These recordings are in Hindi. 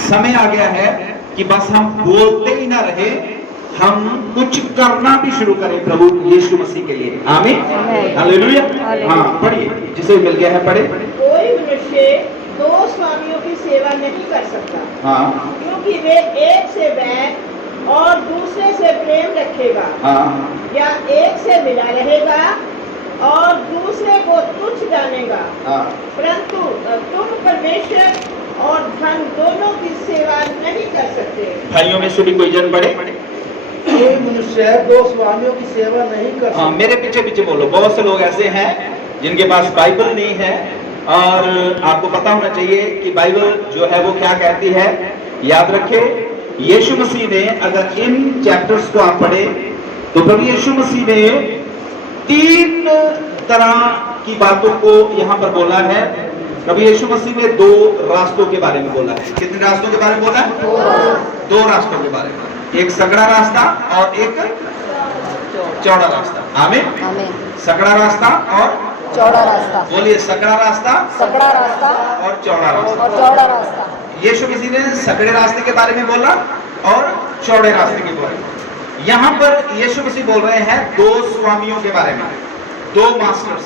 समय आ गया है कि बस हम बोलते ही ना रहे, हम कुछ करना भी शुरू करें प्रभु यीशु मसीह के लिए। आमीन, हालेलुया। हाँ पढ़िए, जिसे मिल गया है पढ़े। कोई मनुष्य दो स्वामियों की सेवा नहीं कर सकता, हाँ, क्योंकि वे एक से बैर और दूसरे से प्रेम रखेगा, हाँ, या एक से मिला रहेगा और दूसरे को तुच्छ जानेगा। हाँ। परंतु तुम परमेश्वर और धन दोनों की सेवा नहीं कर सकते। भाइयों में से भी कोई जन पढ़े। कोई मनुष्य दो स्वामियों की सेवा नहीं कर सकता। मेरे पीछे पीछे बोलो। बहुत से लोग ऐसे हैं जिनके पास बाइबल नहीं है, और आपको पता होना चाहिए कि बाइबल जो है वो क्या कहती है। याद रखे, यीशु मसीह ने, अगर इन चैप्टर्स को आप पढ़े तो प्रभु यीशु मसीह ने 3 तरह की बातों को यहां पर बोला है। प्रभु यीशु मसीह ने 2 रास्तों के बारे में बोला है। कितने रास्तों के बारे में बोला है? 2 रास्तों के बारे में, एक सकड़ा रास्ता और एक चौड़ा रास्ता। आमीन। सकड़ा रास्ता और चौड़ा रास्ता। बोलिए, सकड़ा रास्ता, सकड़ा रास्ता और चौड़ा रास्ता। और चौड़ा रास्ता। यीशु मसीह ने सकड़े रास्ते के बारे में बोला और चौड़े रास्ते के बारे में। यहां पर यीशु मसीह बोल रहे हैं 2 स्वामियों के बारे में, 2 मास्टर्स।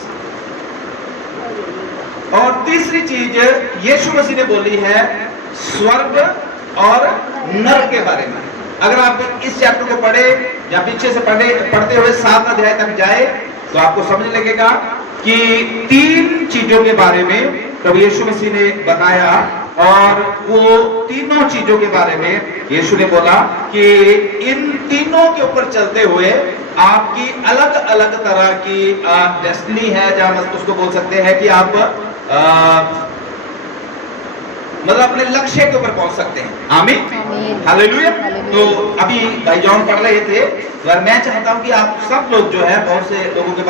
और तीसरी चीज यीशु मसीह ने बोली है स्वर्ग और नरक के बारे में। अगर आप इस चैप्टर को पढ़े या पीछे से पढ़ते हुए 7 अध्याय तक जाए तो आपको समझ लगेगा कि 3 चीजों के बारे में प्रभु यीशु मसीह ने बताया, और वो तीनों चीजों के बारे में यीशु ने बोला कि इन तीनों के ऊपर चलते हुए आपकी अलग अलग तरह की डेस्टिनी है, जहां उसको बोल सकते हैं कि आप मतलब अपने लक्ष्य के ऊपर पहुंच सकते हैं। आमीन, हालेलुया। तो अभी भाई जॉन पढ़ रहे थे, और मैं चाहता हूं कि आप सब लोग जो है, बहुत से लोगों के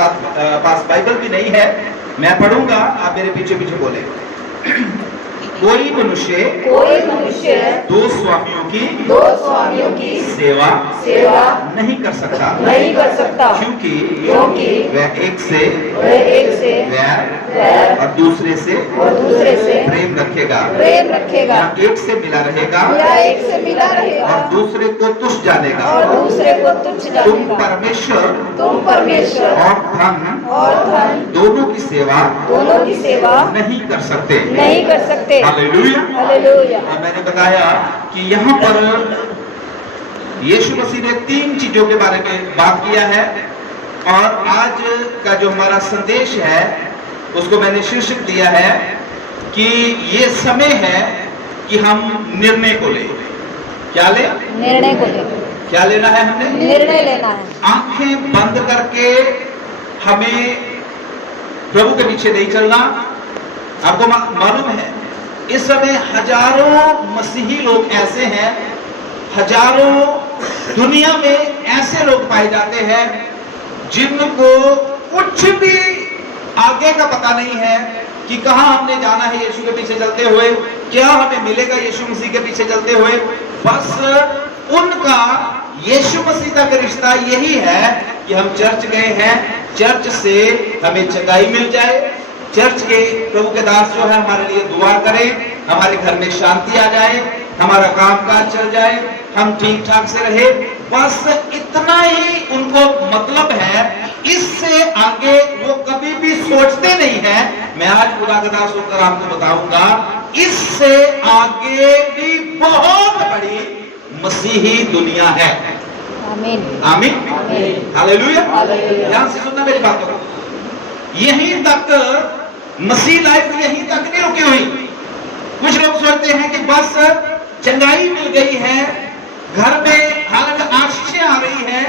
पास बाइबल भी नहीं है, मैं पढ़ूंगा, आप मेरे पीछे पीछे बोले। कोई मनुष्य 2 स्वामियों की सेवा नहीं कर सकता, क्योंकि वह एक से वैर और दूसरे से प्रेम रखेगा, या एक से मिला रहेगा और दूसरे को तुच्छ जानेगा। तुम परमेश्वर और धन दोनों की सेवा नहीं कर सकते। हालेलुया। और मैंने बताया कि यहाँ पर यीशु मसीह ने 3 चीजों के बारे में बात किया है, और आज का जो हमारा संदेश है उसको मैंने शीर्षक दिया है कि ये समय है कि हम निर्णय को ले। क्या ले? निर्णय को ले। क्या लेना है? हमने निर्णय लेना है। आंखें बंद करके हमें प्रभु के पीछे नहीं चलना। आपको मालूम है इस समय हजारों मसीही लोग ऐसे हैं, हजारों दुनिया में ऐसे लोग पाए जाते हैं जिनको कुछ भी आगे का पता नहीं है कि कहां हमने जाना है यीशु के पीछे चलते हुए, क्या हमें मिलेगा यीशु मसीह के पीछे चलते हुए। बस उनका यीशु मसीह तक रिश्ता यही है कि हम चर्च गए हैं, चर्च से हमें चंगाई मिल जाए, चर्च के प्रभु के दास जो है हमारे लिए दुआ करें, हमारे घर में शांति आ जाए, हमारा कामकाज चल जाए, हम ठीक ठाक से रहे। बस इतना ही उनको मतलब है, इससे आगे वो कभी भी सोचते नहीं है। मैं आज खुदा का दास होकर आपको बताऊंगा, इससे आगे भी बहुत बड़ी मसीही दुनिया है। आमीन, आमीन, हालेलुया। ध्यान से सुनना मेरी बातों को। यहीं तक मसीह लाइफ यहीं तक नहीं रुकी हुई। कुछ लोग सोचते हैं कि बस चंगाई मिल गई है, घर में हालांकि आशीषें आ रही है,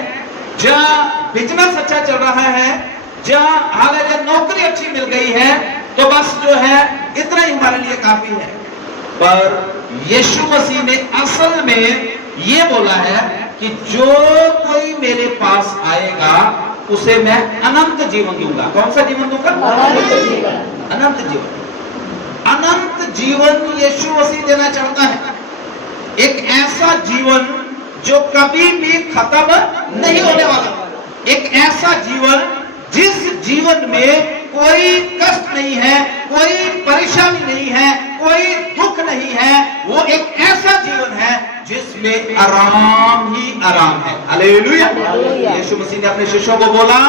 जहाँ बिजनेस अच्छा चल रहा है, जहाँ हालांकि नौकरी अच्छी मिल गई है, तो बस जो है इतना ही हमारे लिए काफी है। पर यीशु मसीह ने असल में ये बोला है कि जो कोई मेरे पास आएगा उसे मैं अनंत जीवन दूंगा। कौन सा जीवन दूंगा? अनंत जीवन। अनंत जीवन यीशु मसीह देना चाहता है, एक ऐसा जीवन जो कभी भी खत्म नहीं होने वाला, एक ऐसा जीवन जिस जीवन में कोई कष्ट नहीं है, कोई परेशानी नहीं है, कोई दुख नहीं है। वो एक ऐसा इसमें आराम ही आराम है। हालेलुया। हालेलुया। यीशु मसीह ने अपने शिष्यों को बोला,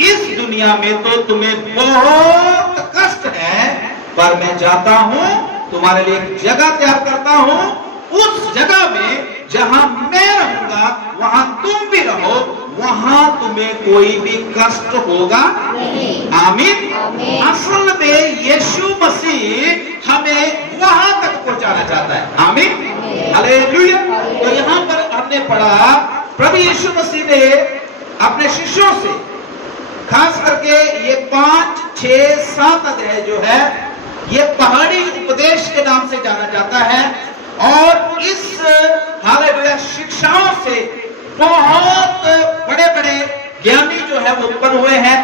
इस दुनिया में तो तुम्हें बहुत कष्ट है, पर मैं जाता हूं, तुम्हारे लिए एक जगह तैयार करता हूं। उस जगह में जहां मैं रहूंगा वहां तुम भी रहो, वहां तुम्हें कोई भी कष्ट होगा नहीं। आमीन। आमीन। असल में यीशु मसीह हमें वहां तक पहुंचाना चाहता है। आमीन। आमीन। हालेलुया। हालेलुया। तो यहां पर हमने पढ़ा, प्रभु यीशु मसीह ने अपने शिष्यों से खास करके ये 5, 6, 7 अध्याय जो है, ये पहाड़ी उपदेश के नाम से जाना जाता है। और इस हालेलुया शिक्षाओं से बहुत बड़े बड़े ज्ञानी जो है वो उत्पन्न हुए हैं।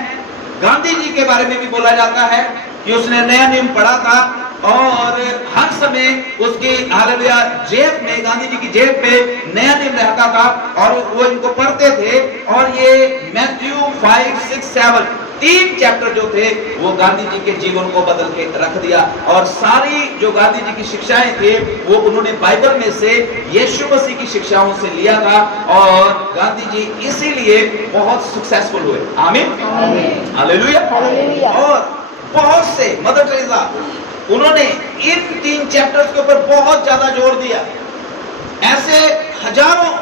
गांधी जी के बारे में भी बोला जाता है कि उसने नया नियम पढ़ा था और हर समय उसकी हालेलुया जेब में, गांधी जी की जेब में नया नियम रहता था और वो इनको पढ़ते थे। और ये मैथ्यू 5, 6, 7 3 चैप्टर जो थे वो गांधी जी के जीवन को बदल के रख दिया। और सारी जो गांधी जी की शिक्षाएं थे वो उन्होंने बाइबल में से यीशु मसीह की शिक्षाओं से लिया था और गांधी जी इसीलिए बहुत सक्सेसफुल हुए। आमीन। हालेलुया। हालेलुया। और बहुत से मदर टेरेसा, उन्होंने इन 3 चैप्टर्स के ऊपर बहुत ज्यादा जोर दिया। ऐसे हजारों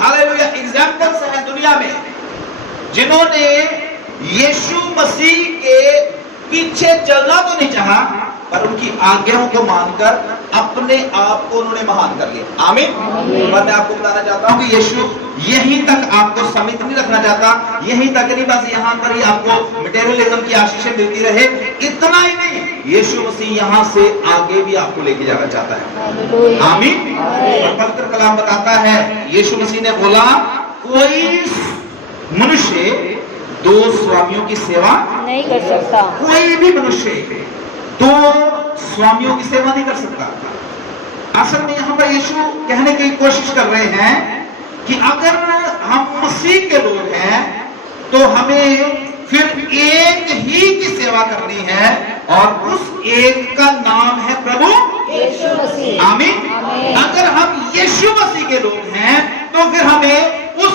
हालेलुया एग्जाम्पल्स हैं दुनिया में जिन्होंने यीशु मसीह के पीछे चलना तो नहीं चाहा, पर उनकी आज्ञाओं को मानकर अपने आप को उन्होंने महान कर लिया। आमीन। और मैं आपको बताना चाहता हूं कि यीशु यहीं तक आपको सीमित नहीं रखना चाहता, यहीं तक नहीं बस यहां पर ही आपको मटेरियलिज्म की आशीषें मिलती रहे, इतना ही नहीं, यीशु मसीह यहां से आगे भी आपको लेके जाना चाहता है। हालेलुया। आमीन। और पवित्र कलाम बताता है, यीशु मसीह ने बोला, कोई मनुष्य 2 स्वामियों की सेवा नहीं कर सकता। कोई भी मनुष्य 2 स्वामियों की सेवा नहीं कर सकता। असल में यहां पर यीशु कहने की कोशिश कर रहे हैं कि अगर हम मसीह के लोग हैं तो हमें फिर एक ही की सेवा करनी है और उस एक का नाम है प्रभु यीशु मसीह। आमीन। आमीन। अगर हम यीशु मसीह के लोग हैं तो फिर हमें उस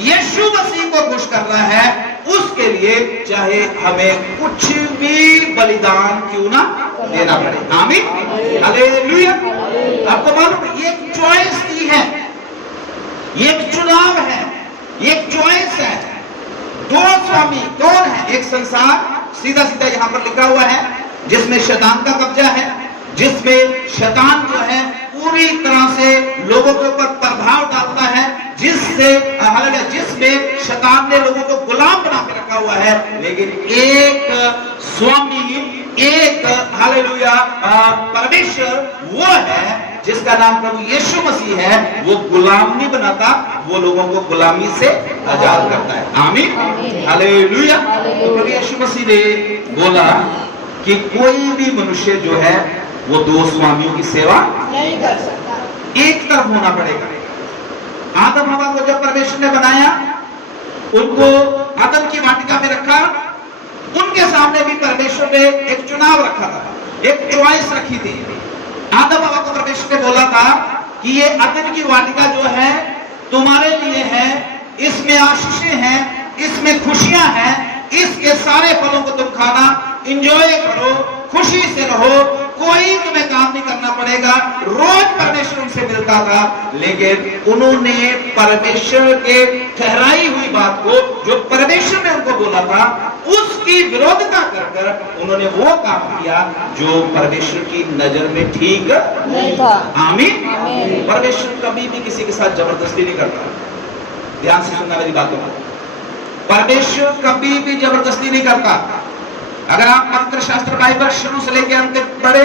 यीशु मसीह को खुश करना है, उसके लिए चाहे हमें कुछ भी बलिदान क्यों ना देना पड़े। आमीन। हालेलुया। आपको मालूम है ये एक चॉइस दी है, ये एक चुनाव है, ये एक चॉइस है। 2 स्वामी कौन है? एक संसार, सीधा सीधा यहां पर लिखा हुआ है, जिसमें शैतान का कब्जा है, जिसमें शैतान जो है पूरी तरह से लोगों के ऊपर प्रभाव डालता है, जिसमें शैतान ने लोगों को गुलाम बना के रखा हुआ है। लेकिन एक स्वामी, एक हालेलुया परमेश्वर वो है जिसका नाम प्रभु यीशु मसीह है। वो गुलाम नहीं बनाता, वो लोगों को गुलामी से आजाद करता है। आमीन। हालेलुया। तो प्रभु यीशु मसीह ने बोला कि कोई भी मनुष्य जो है वो 2 स्वामियों की सेवा नहीं कर सकता, एक तरफ होना पड़ेगा। आदम हवा को जब परमेश्वर ने बनाया, उनको आदम की वाटिका में रखा, उनके सामने भी परमेश्वर ने एक चुनाव रखा था, एक चॉइस रखी थी। आदम हवा को परमेश्वर ने बोला था कि ये आदम की वाटिका जो है तुम्हारे लिए है, इसमें आशीषें हैं, इसमें खुशियां हैं, इसके सारे फलों को तुम खाना, एंजॉय करो, खुशी से रहो, कोई तुम्हें काम नहीं करना पड़ेगा। रोज परमेश्वर उनसे मिलता था, लेकिन उन्होंने परमेश्वर के ठहराई हुई बात को, जो परमेश्वर ने उनको बोला था, उसकी विरोधता कर उन्होंने वो काम किया जो परमेश्वर की नजर में ठीक नहीं था। आमीन। आमीन। परमेश्वर कभी भी किसी के साथ जबरदस्ती नहीं करता। ध्यान से सुनना मेरी बातों को। परमेश्वर कभी भी जबरदस्ती नहीं करता। अगर आप पवित्र शास्त्र बाइबल शुरू से लेकर अंत तक पढ़े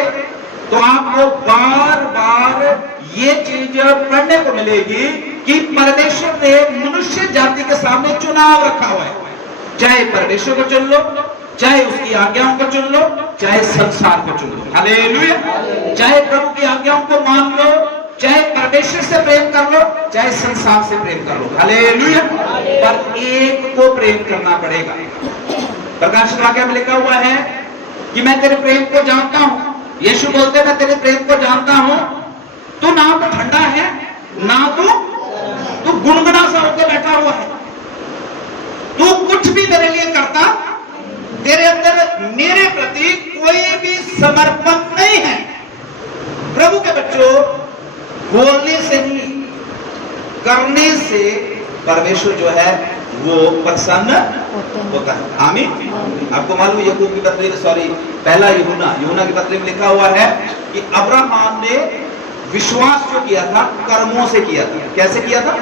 तो आपको बार बार ये चीज पढ़ने को मिलेगी कि परमेश्वर ने मनुष्य जाति के सामने चुनाव रखा हुआ है। चाहे परमेश्वर को चुन लो, चाहे उसकी आज्ञाओं को चुन लो, चाहे संसार को चुन लो। हालेलुया। चाहे प्रभु की आज्ञाओं को मान लो, चाहे परमेश्वर से प्रेम कर लो, चाहे संसार से प्रेम कर लो। हालेलुया। पर एक को प्रेम करना पड़ेगा। प्रकाशित वाक्य में लिखा हुआ है कि मैं तेरे प्रेम को जानता हूं। यीशु बोलते मैं तेरे प्रेम को जानता हूं, तू ना तो ठंडा है के बच्चों, बोलने से नहीं, करने से परमेश्वर जो है वो प्रसन्न होता है। आमीन। आपको मालूम है याकूब की पत्री, पहला यूहन्ना की पत्री में लिखा हुआ है कि अब्राहम ने विश्वास जो किया था कर्मों से किया था। कैसे किया था?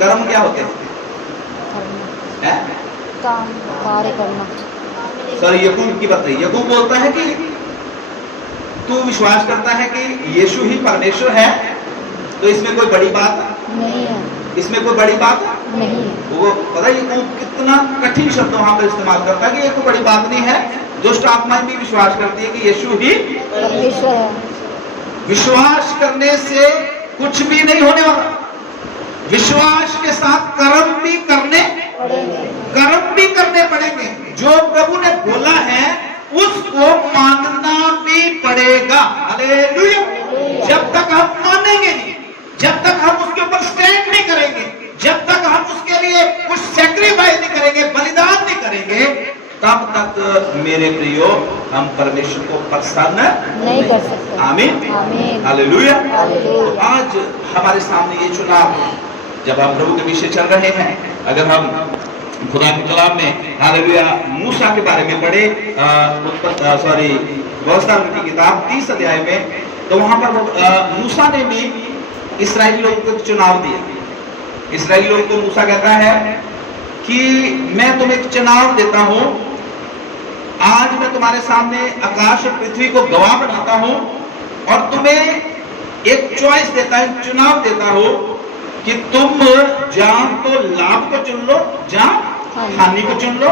कर्म क्या होते हैं? काम, कार्य करना। याकूब की पत्री, याकूब बोलता है कि तू विश्वास करता है कि यीशु ही परमेश्वर है, तो इसमें कोई बड़ी बात नहीं है। इसमें कोई बड़ी बात नहीं है। वो पता है याकूब कितना कठिन शब्द वहां पर इस्तेमाल करता है कि ये कोई बड़ी बात नहीं है। दुष्ट आत्माएं भी विश्वास करती है कि यीशु ही परमेश्वर है। विश्वास करने से कुछ भी नहीं होने वाला। विश्वास के साथ कर्म भी करने पड़ेंगे। जो प्रभु ने बोला है उसको मानना भी पड़ेगा। हालेलुया। जब तक हम मानेंगे नहीं, जब तक हम उसके ऊपर स्टैंड नहीं करेंगे, जब तक हम उसके लिए कुछ सैक्रिफाइस नहीं करेंगे, बलिदान नहीं करेंगे, तब तक मेरे प्रियो हम परमेश्वर को प्रसन्न नहीं कर सकते। आमीन। हालेलुया। आज हमारे सामने ये चुनाव, जब हम प्रभु के पीछे चल रहे हैं, अगर हम खुदा के कलाम में हालेलुया मूसा के बारे में पढ़े, व्यवस्था की किताब 30 अध्याय में, तो वहां पर मूसा ने भी इस्राएली लोगों को चुनाव दिया। इस्राएली लोगों को मूसा कहता है कि मैं तुम्हें एक चुनाव देता हूं, आज मैं तुम्हारे सामने आकाश और पृथ्वी को गवाह बनाता हूं और तुम्हें एक चॉइस देता है, चुनाव देता हूं कि तुम जान तो लाभ को चुन लो, जान हानि को चुन लो,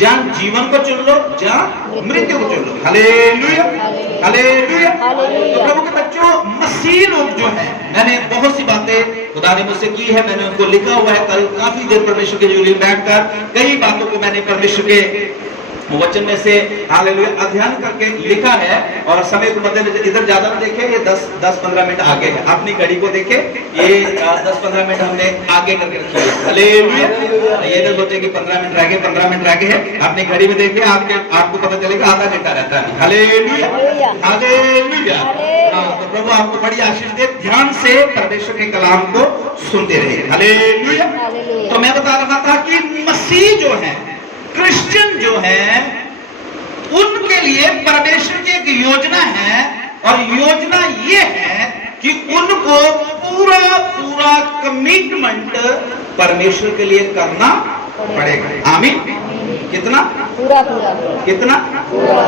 जान जीवन को चुन लो, जान मृत्यु को चुन लो। हालेलुया। हालेलुया। तो प्रभु के बच्चों, मसीह लोग जो है, मैंने बहुत सी बातें खुदा ने मुझसे की है, मैंने उनको लिखा हुआ है। कल काफी देर परमेश्वर के जुली बैठकर कई बातों को मैंने परमेश्वर के वचन में से हालेलुया अध्ययन करके लिखा है। और समय को मद्देनजर इधर ज्यादा ना देखे, ये 10-15 मिनट आगे है। अपनी घड़ी को देखे, ये 10-15 मिनट हमने आगे करके रखी है। हालेलुया। ये ना सोचे कि 15 मिनट रह गए, 15 मिनट रह गए है। अपनी घड़ी में देखिए, आपको पता चलेगा आधा घंटा रहता है। हालेलुया। हालेलुया। तो प्रभु आपको बड़ी आशीष दे। ध्यान से परमेश्वर के कलाम को सुनते रहे। हालेलुया। तो मैं बता रहा था कि मसीह जो है, क्रिश्चियन जो है, उनके लिए परमेश्वर की एक योजना है, और योजना ये है कि उनको पूरा कमिटमेंट परमेश्वर के लिए करना पड़ेगा। आमीन। कितना? पूरा। कितना? पूरा।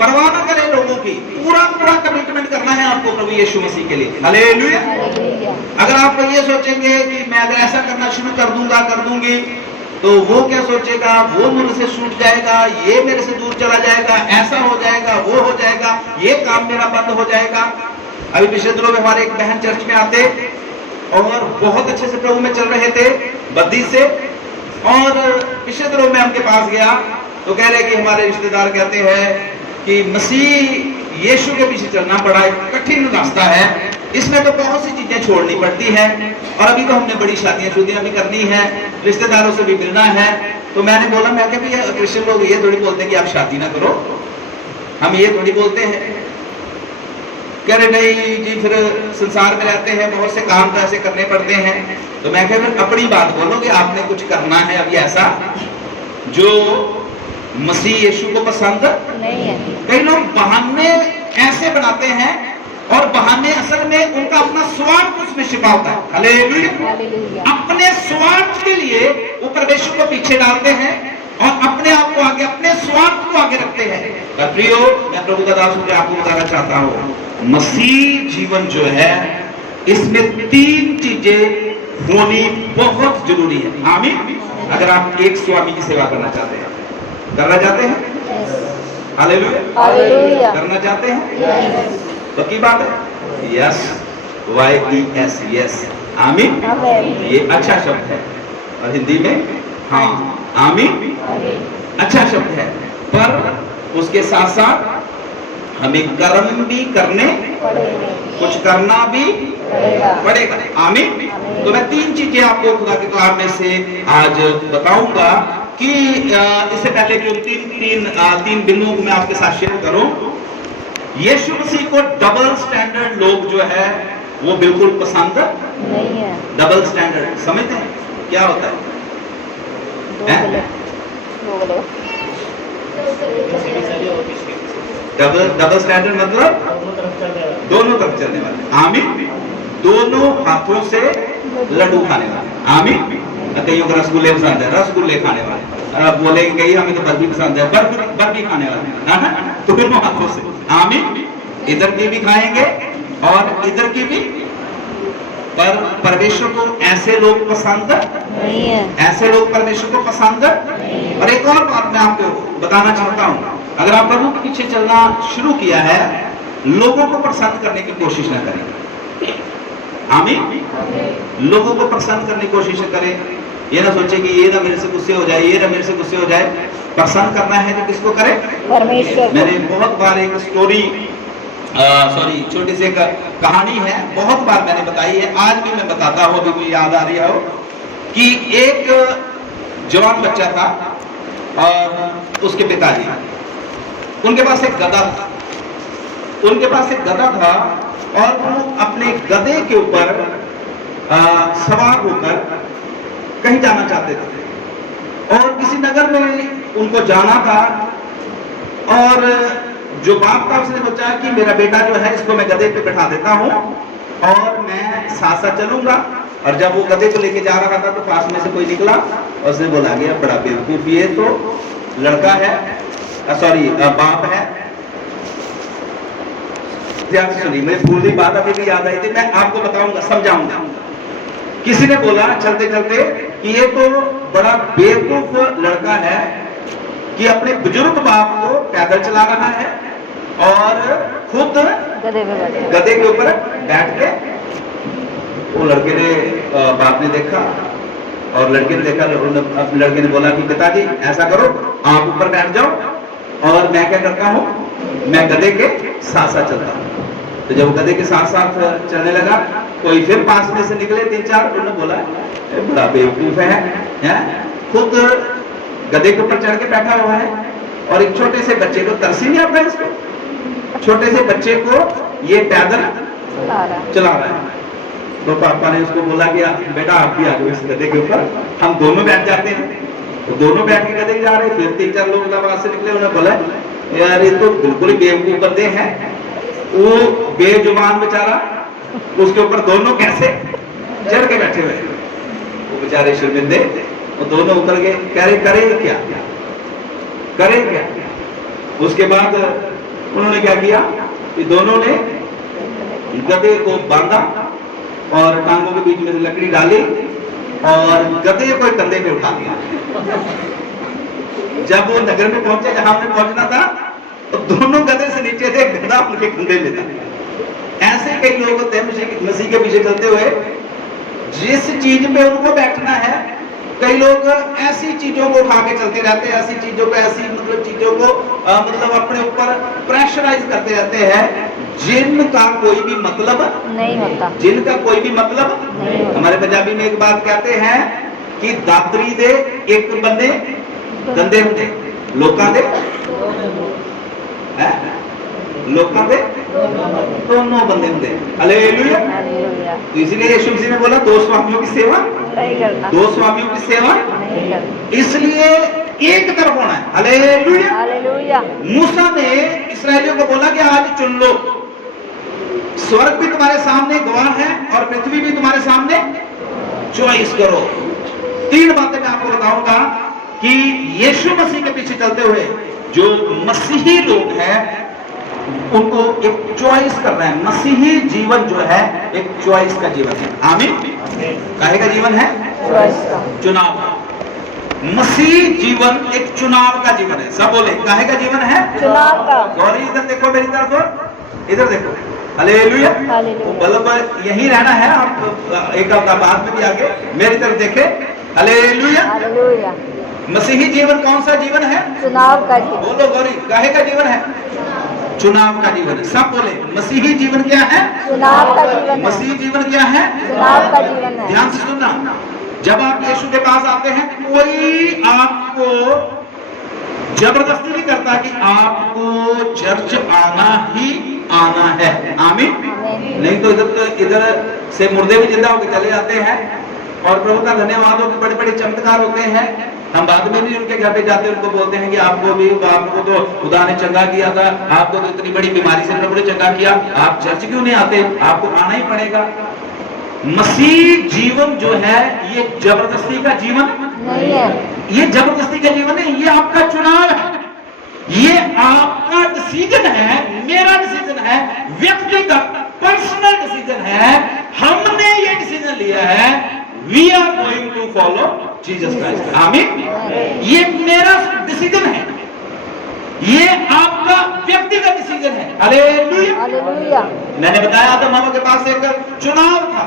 परवाह न करें लोगों की, पूरा कमिटमेंट करना है आपको प्रभु यीशु मसीह के लिए। हालेलुया। अगर आप ये सोचेंगे कि मैं अगर ऐसा करना शुरू कर दूंगी, तो वो क्या सोचेगा, वो मेरे से छूट जाएगा, ये मेरे से दूर चला जाएगा, ऐसा हो जाएगा, वो हो जाएगा, ये काम मेरा बंद हो जाएगा। अभी पिछले दिनों में हमारे एक बहन चर्च में आते और बहुत अच्छे से प्रभु में चल रहे थे, बद्दी से, और पिछले दिनों में उनके पास गया तो कह रहे कि हमारे रिश्तेदार कहते हैं कि मसीह यीशु के पीछे चलना बड़ा एक कठिन रास्ता है, इसमें तो बहुत सी चीजें छोड़नी पड़ती है, और अभी तो हमने बड़ी शादियां भी करनी है, रिश्तेदारों से भी मिलना है। तो मैंने बोला, मैं क्या भैया क्रिश्चियन लोग ये थोड़ी बोलते हैं कि आप शादी ना करो, हम ये थोड़ी बोलते हैं। कह रहे नहीं जी, फिर संसार में रहते हैं, बहुत से काम तो ऐसे करने पड़ते हैं। तो मैं कह फिर अपनी बात बोलो कि आपने कुछ करना है अभी ऐसा जो मसीह यीशु को पसंद नहीं है। कई लोग बहाने ऐसे बनाते हैं, और बहाने असल में उनका अपना स्वार्थ उसमें छिपा होता है। हालेलुया। अपने स्वार्थ के लिए वो परमेश्वर को पीछे डालते हैं और अपने आप को आगे, अपने स्वार्थ को आगे रखते हैं। पर प्रियो, मैं प्रभु का दास होकर आपको बताना चाहता हूँ, मसीह जीवन जो है, इसमें 3 चीजें होनी बहुत जरूरी है। आमीन। अगर आप एक स्वामी की सेवा करना चाहते हैं, हालेलुया, करना चाहते हैं, तो की बात है, यस, YES, यस। आमीन। ये अच्छा शब्द है, और हिंदी में हाँ, आमीन अच्छा शब्द है, पर उसके साथ साथ हमें कर्म भी करने, कुछ करना भी पड़ेगा। आमीन। तो मैं 3 चीजें आपको खुदा के कलाम में से आज बताऊंगा कि इससे पहले कि 3 बिंदुओं को मैं आपके साथ शेयर करूं। यीशु मसीह को डबल स्टैंडर्ड लोग जो है वो बिल्कुल पसंद नहीं है। डबल स्टैंडर्ड समझते हैं क्या होता है? दो गलत। डबल स्टैंडर्ड मतलब दोनों तरफ चलने वाले। आमीन। दोनों हाथों से लड्डू खाने वाले। आमीन। कईयों को रसगुल्ले पसंद है, रसगुल्ले खाने वाले। बोलेंगे कई हमें तो बर्फी पसंद है, बर्फी खाने वाले। तो दोनों हाथों से। आमीन। इधर की भी खाएंगे और इधर की भी। पर परमेश्वर को ऐसे लोग पसंद नहीं है। ऐसे लोग परमेश्वर को पसंद। और एक और बात मैं आपको बताना चाहता हूं, अगर आप प्रभु के पीछे चलना शुरू किया है, लोगों को पसंद करने की कोशिश न करें। आमीन। लोगों को पसंद करने की कोशिश करें। ये ना सोचे कि ये ना मेरे से गुस्से हो जाए, ये ना मेरे से गुस्से हो जाए। पसंद करना है तो किसको करें? परमेश्वर। मैंने बहुत बार एक छोटी सी एक कहानी है, बहुत बार मैंने बताई है, आज भी मैं बताता हूँ, अभी मुझे याद आ रही हो कि एक जवान बच्चा था और उसके पिताजी, उनके पास एक गधा था। उनके पास एक गधा था और वो अपने गधे के ऊपर सवार होकर कहीं जाना चाहते थे और किसी नगर में उनको जाना था। और जो बाप था उसने सोचा कि मेरा बेटा जो है इसको मैं गधे पे बैठा देता हूँ और मैं साथ साथ चलूंगा। और जब वो गधे को लेके जा रहा था तो पास में से कोई निकला और उसने बोला गया बड़ा बेवकूफ, ये तो लड़का है, बाप है। ध्यान से सुनिए, मुझे पूरी बात अभी भी याद आई थी, मैं आपको बताऊंगा, समझाऊंगा। किसी ने बोला चलते चलते कि ये तो बड़ा बेवकूफ लड़का है कि अपने बुजुर्ग बाप को पैदल चला रहा है और खुद गधे के ऊपर बैठ के। वो लड़के ने बाप ने देखा और लड़के ने देखा, लड़के ने बोला कि पिताजी ऐसा करो, आप ऊपर बैठ जाओ और मैं क्या करता हूँ, मैं गधे के साथ साथ चलता हूँ। तो जब गधे के साथ साथ चलने लगा, कोई फिर पास में से निकले 3-4, उन्होंने बोला बड़ा बेवकूफ है, खुद गधे के ऊपर चढ़ के बैठा हुआ है और एक छोटे से बच्चे को तरस ही नहीं आता इसको, छोटे से बच्चे को ये पैदल चला रहा है। तो पापा ने उसको बोला कि बेटा आप भी आ जाओ इस गधे के ऊपर, हम दोनों बैठ जाते हैं। तो दोनों बैठ के गधे जा रहे। फिर 3-4 लोग इलाहाबाद से निकले, उन्होंने बोला यार ये तो बिल्कुल ही बेवकूफ गधे हैं, वो बेजुबान बेचारा, उसके ऊपर दोनों कैसे चढ़ के बैठे हुए। वो बेचारे शर्मिंदे, वो दोनों उतर गए, कह रहे करे क्या। उसके बाद उन्होंने क्या किया कि दोनों ने गधे को बांधा और टांगों के बीच में से लकड़ी डाली और गधे को कंधे पे उठा दिया। जब वो नगर में पहुंचे जहां उन्हें पहुंचना था, तो दोनों गधे से नीचे थे, गधा उनके कंधे में था। ऐसे कई लोग होते हैं मसीह के पीछे चलते हुए, जिस चीज पे उनको बैठना है, कई लोग ऐसी चीजों को उठा के चलते रहते हैं, ऐसी चीजों को मतलब अपने ऊपर प्रेशराइज करते रहते हैं जिनका कोई भी मतलब नहीं होता, जिनका कोई भी मतलब नहीं होता। हमारे पंजाबी में एक बात कहते हैं कि दातरी दे एक बंदे गंदे होंगे, लोकां दे लोकां दे दोनों बंदे होंगे। हालेलुया। तो इसलिए यीशु मसीह ने बोला 2 स्वामियों की सेवा नहीं करना, 2 स्वामियों की सेवा नहीं करना, इसलिए एक तरफ होना है। हालेलुया। हालेलुया। मूसा ने इस्राएलियों को बोला कि आज चुन लो, स्वर्ग भी तुम्हारे सामने गवाह है और पृथ्वी भी तुम्हारे सामने, चॉइस करो। 3 बातें मैं आपको बताऊंगा कि यीशु मसीह के पीछे चलते हुए जो मसीही लोग हैं उनको एक चॉइस करना है। मसीही जीवन जो है एक चॉइस का जीवन है। आमीन। काहे का जीवन है? चुनाव। मसीह जीवन एक चुनाव का जीवन है। सब बोले काहे का जीवन है? चुनाव का। गौरी इधर देखो, मेरी तरफ इधर देखो। हालेलुया। मतलब यही रहना है, आप एक हफ्ता बाद में भी आगे मेरी तरफ देखे। हालेलुया। हालेलुया। मसीही जीवन कौन सा जीवन है? चुनाव का जीवन। बोलो गौरी, काहे का जीवन है? चुनाव का जीवन है। सब बोले मसीही जीवन क्या है? चुनाव का जीवन है। मसीही जीवन क्या है? चुनाव का जीवन है। ध्यान से सुनना, जब आप यीशु के पास आते हैं, कोई आपको जबरदस्ती नहीं करता कि आपको चर्च आना ही आना है। आमीन। नहीं तो इधर से मुर्दे भी जिंदा होकर चले जाते हैं और प्रभु का धन्यवाद हो कि बड़े बड़े चमत्कार होते हैं। हम बाद में भी उनके घर पे जाते हैं, उनको बोलते हैं कि आपको तो खुदा ने चंगा किया था, आपको तो इतनी बड़ी बीमारी से प्रभु ने चंगा किया, आप चर्च क्यों नहीं आते? आपको आना ही पड़ेगा। मसीह जीवन जो है ये जबरदस्ती का जीवन नहीं है। ये जबरदस्ती का जीवन है, ये आपका चुनाव है, ये आपका डिसीजन है, मेरा डिसीजन है, व्यक्तिगत पर्सनल डिसीजन है। हमने ये डिसीजन लिया है, we are going to follow Jesus Christ. आमीन। ये मेरा डिसीजन है, ये आपका व्यक्तिगत डिसीजन है। हालेलुया। हालेलुया। मैंने बताया आदम हवा के पास एक चुनाव था,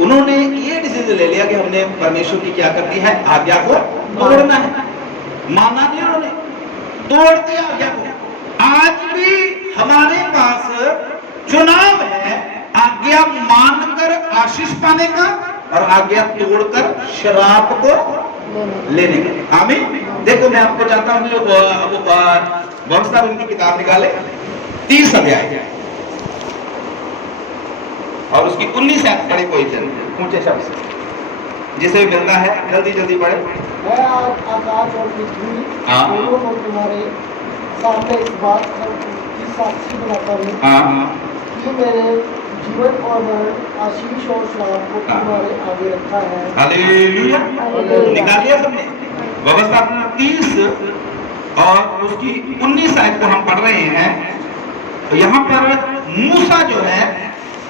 उन्होंने ये डिसीजन ले लिया कि हमने परमेश्वर की क्या करनी है, आज्ञा को तोड़ना है। माना नहीं, उन्होंने तोड़ दिया आज्ञा को। आज भी हमारे पास चुनाव है, आज्ञा मानकर आशीष पाने का और आज्ञा तोड़कर शराब को लेने का। आमीन। देखो मैं आपको चाहता हूं व्यवस्था उनकी किताब निकाले 30 अध्याय और उसकी 19 आयत पढ़े कोई जन ऊंचे शब्द से, जिसे भी मिलता है जल्दी जल्दी पढ़े। मैं आज आकाश और पृथ्वी दोनों को तुम्हारे सामने इस बात की साक्षी बनाता हूँ कि मैंने जीवन और मरण, आशीष और श्राप को तुम्हारे आगे रखा है। हालेलुया। निकाल लिया सबने? व्यवस्था 30 और उसकी 19 आयत को हम पढ़ रहे हैं। तो यहाँ पर मूसा जो है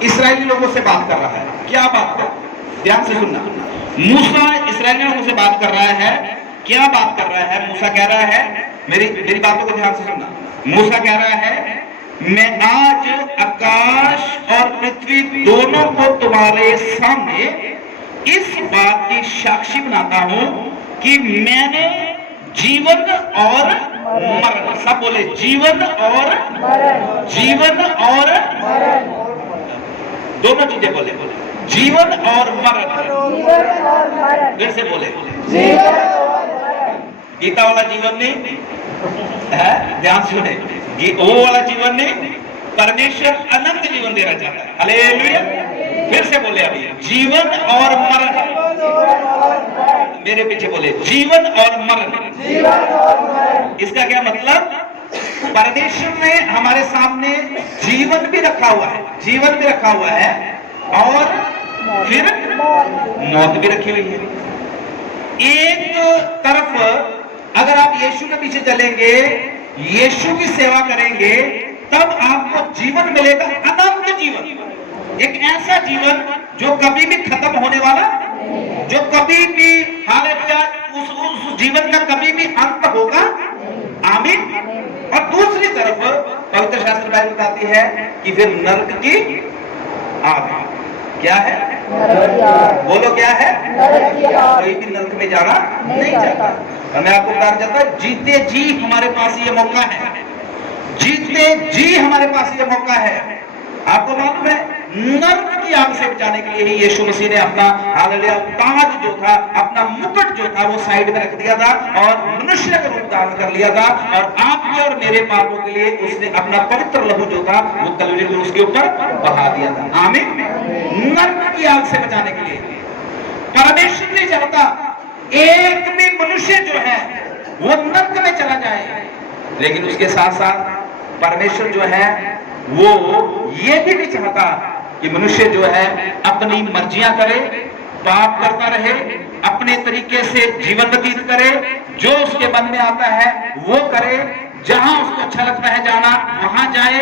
इस्राएली लोगों से बात कर रहा है। क्या बात कर? ध्यान से सुनना। मूसा इस्राएली लोगों से बात कर रहा है। क्या बात कर रहा है? मूसा कह रहा है, मेरी बातों को ध्यान से सुनना। मूसा कह रहा है, मैं आज आकाश और पृथ्वी दोनों को तुम्हारे सामने इस बात की साक्षी बनाता हूं कि मैंने जीवन और मरण, सब बोले जीवन और मरण, जीवन और मरण, दोनों चीजें बोले, जीवन और मरण, जीवन और मरण, फिर से बोले जीवन और मरण। गीता वाला जीवन नहीं है, ध्यान सुने, वो वाला जीवन नहीं, परमेश्वर अनंत जीवन देना चाहता है। हालेलुया। फिर से बोले अभी, जीवन और मरण, मेरे पीछे बोले जीवन और मरण, जीवन और मरण। इसका क्या मतलब? परमेश्वर ने हमारे सामने जीवन भी रखा हुआ है, जीवन भी रखा हुआ है और फिर मौत भी रखी हुई है। एक तरफ अगर आप यीशु के पीछे चलेंगे, यीशु की सेवा करेंगे, तब आपको जीवन मिलेगा, अनंत जीवन, एक ऐसा जीवन जो कभी भी खत्म होने वाला, जो कभी भी हालेलुया उस जीवन का कभी भी अंत होगा। आमीन। और दूसरी तरफ पवित्र शास्त्र बाइबल बताती है कि फिर नरक की आग। क्या है? बोलो क्या है? कोई भी नरक में जाना नहीं चाहता। और मैं आपको बता जाता, जीते जी हमारे पास ये मौका है, जीते जी हमारे पास ये मौका है। आपको मालूम है, नरक की आग से बचाने के लिए ही यीशु मसीह ने अपना हालेलुया ताज जो था, अपना मुकुट जो था, वो साइड में रख दिया था और मनुष्य का रूप धारण कर लिया था और आपके और मेरे पापों के लिए उसने अपना पवित्र लहू जो था वो कलवरी क्रूस के ऊपर बहा दिया था। आमीन। नरक की आग से बचाने के लिए परमेश्वर नहीं चाहता एक भी मनुष्य जो है वो नरक में चला जाए, लेकिन उसके साथ साथ परमेश्वर जो है वो ये भी नहीं चाहता कि मनुष्य जो है अपनी मर्जियां करे, पाप करता रहे, अपने तरीके से जीवन व्यतीत करे, जो उसके मन में आता है वो करे, जहां उसको अच्छा लगता है जाना वहां जाए।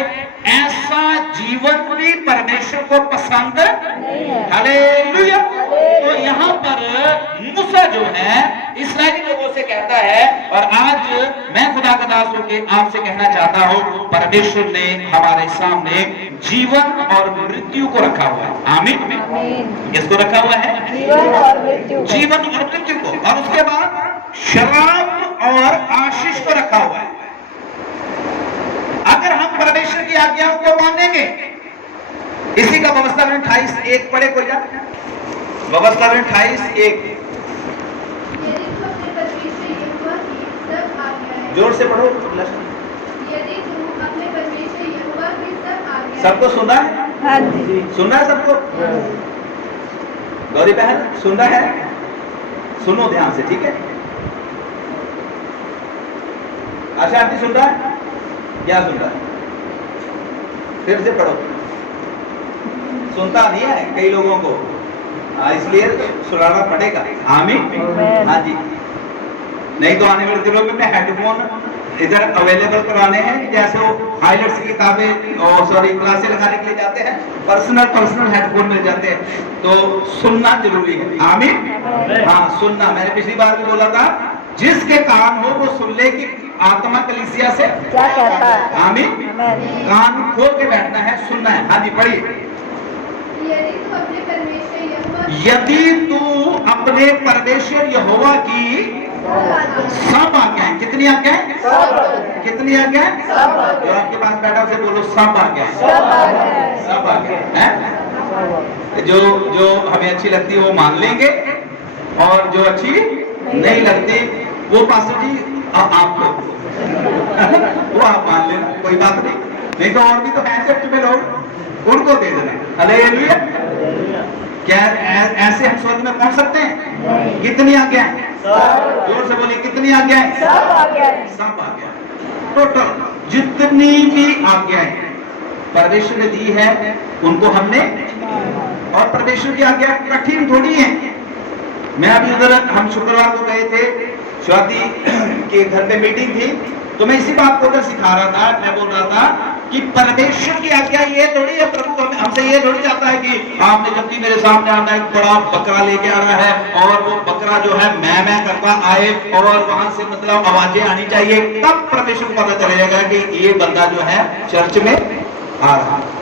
ऐसा जीवन भी परमेश्वर को पसंद नहीं है। हालेलुया। तो यहाँ पर मूसा जो है इस्राएली लोगों से कहता है, और आज मैं खुदा का दास होकर आपसे कहना चाहता हूँ, परमेश्वर ने हमारे सामने जीवन और मृत्यु को रखा हुआ है। आमीन। किसको रखा हुआ है? जीवन और मृत्यु। जीवन और मृत्यु को, और उसके बाद शराब और आशीष को रखा हुआ है। अगर हम परमेश्वर की आज्ञाओं को मानेंगे, इसी का व्यवस्था 28:1 पढ़े कोई जान? व्यवस्था 28:1 जोर से पढ़ो। यदि तुम अपने परमेश्वर यहोवा की सब आज्ञा सबको सुना है? हाँ जी। सुन रहा है सबको? गौरी बहन सुन रहा है? सुनो ध्यान से, ठीक है? आशा आंटी सुन रहा है? क्या सुन रहा है? फिर से पढ़ो। सुनता नहीं है कई लोगों को, इसलिए सुनाना पड़ेगा। आमीन। हाँ जी। नहीं तो आने वाले दिनों में मैं हेडफोन इधर अवेलेबल कराने हैं, जैसे वो हाईलाइट्स की किताबें और सॉरी क्लासें लगाने के लिए जाते हैं, पर्सनल हेडफोन मिल जाते हैं। तो सुनना जरूरी है। आमीन। हाँ, सुनना। मैंने पिछली बार भी बोला था, जिसके कान हो वो सुन ले कि आत्मा कलीसिया से क्या कहता है। आमीन। आमीन। कान खोल के बैठना है, सुनना है। हाँ जी, पढ़िए। यदि तू अपने परमेश्वर यहोवा की यदि तू अपने परमेश्वर यहोवा की सब आज्ञाएं, कितनी आज्ञाएं? कितनी आज्ञाएं? जो आपके पास बैठा उसे बोलो सब आज्ञाएं। सब आज्ञाएं हैं? जो हमें अच्छी लगती है वो मान लेंगे, और जो अच्छी नहीं लगती वो पास्टर जी आप लोग वो आप मान लेना, कोई बात नहीं तो और भी तो हैं चर्च में लोग, उनको दे देना। हालेलुया। क्या ऐसे हम स्वर्ग में पहुंच सकते हैं? कितनी आज्ञाएं? जोर से बोलिए, कितनी आज्ञाएं? सब आज्ञाएं। टोटल जितनी भी आज्ञाएं परमेश्वर ने दी है उनको हमने, और परमेश्वर की आज्ञा कठिन थोड़ी है। मैं अभी उधर, हम शुक्रवार को गए थे, स्वाति के घर पे मीटिंग थी, तो मैं इसी बात को उधर सिखा रहा था। मैं बोल रहा था कि परमेश्वर की आज्ञा ये थोड़ी है, प्रभु हमसे ये थोड़ी चाहता है कि आपने जब भी मेरे सामने आना एक बड़ा बकरा लेके आना है, और वो बकरा जो है मैं करता आए, और वहां से मतलब आवाजें आनी चाहिए, तब परमेश्वर को पता चलेगा कि ये बंदा जो है चर्च में आ रहा है।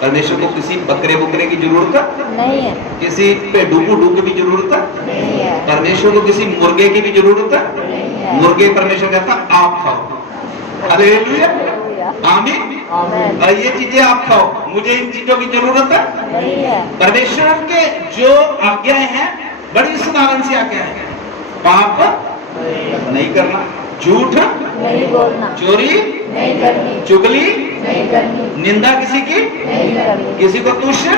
परमेश्वर को किसी बकरे की जरूरत नहीं है। किसी पे डूबू की भी जरूरत नहीं है। परमेश्वर को किसी मुर्गे की भी जरूरत नहीं है। मुर्गे परमेश्वर कहता आप खाओ। हालेलुया। आमीन। और ये चीजें आप खाओ, मुझे इन चीजों की जरूरत नहीं है। परमेश्वर के जो आज्ञाएं हैं बड़ी साधारण सी आज्ञाएं हैं। पाप नहीं करना, झूठ नहीं बोलना, चोरी नहीं करनी, चुगली नहीं करनी, निंदा किसी की नहीं करनी, किसी को तुष्ट,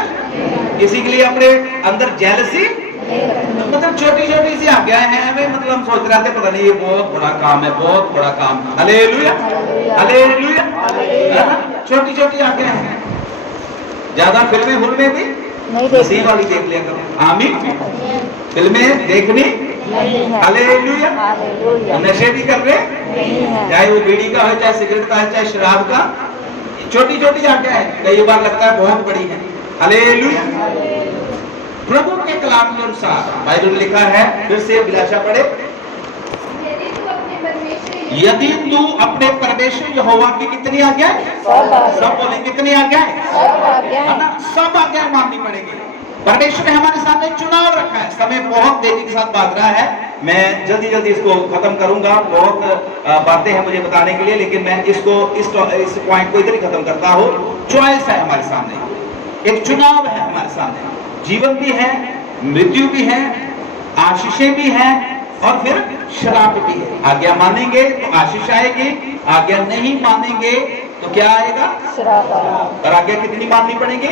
किसी के लिए अपने अंदर जेलसी, नहीं रखनी। मतलब छोटी छोटी सी आज्ञाएं हैं। हमें मतलब हम सोच रहे थे पता नहीं ये बहुत बड़ा काम है, बहुत बड़ा काम। हालेलुया। हालेलुया। छोटी छोटी आज्ञाएं हैं। ज्यादा फिल्में भी नहीं मसीह देखनी। वाली देख लिया करो। आमीन। फिल्में देखनी नहीं है। हालेलुया। हालेलुया। नशे भी कर रहे, नहीं है। चाहे वो बीड़ी का हो, चाहे सिगरेट का है, चाहे शराब का। छोटी छोटी आज्ञा है, कई बार लगता है बहुत बड़ी है। हालेलुया। प्रभु के कलाम के अनुसार बाइबल में लिखा है, फिर से बिलाशा पढ़े। यदि तू अपने परमेश्वर यहोवा की कितनी आज्ञा? सब बोले कितनी आज्ञा है ना? सब आज्ञा माननी पड़ेगी। परमेश्वर ने हमारे सामने चुनाव रखा है। समय बहुत तेजी के साथ भाग रहा है, मैं जल्दी इसको खत्म करूंगा। बहुत बातें हैं मुझे बताने के लिए, लेकिन मैं इस पॉइंट को इधर ही खत्म करता हूँ। चॉइस है हमारे सामने, एक चुनाव है हमारे सामने। जीवन भी है, मृत्यु भी है, आशीषें भी हैं, और फिर श्राप भी है। आज्ञा मानेंगे तो आशीष आएगी, आज्ञा नहीं मानेंगे तो क्या आएगा? श्राप। और आज्ञा कितनी माननी पड़ेगी?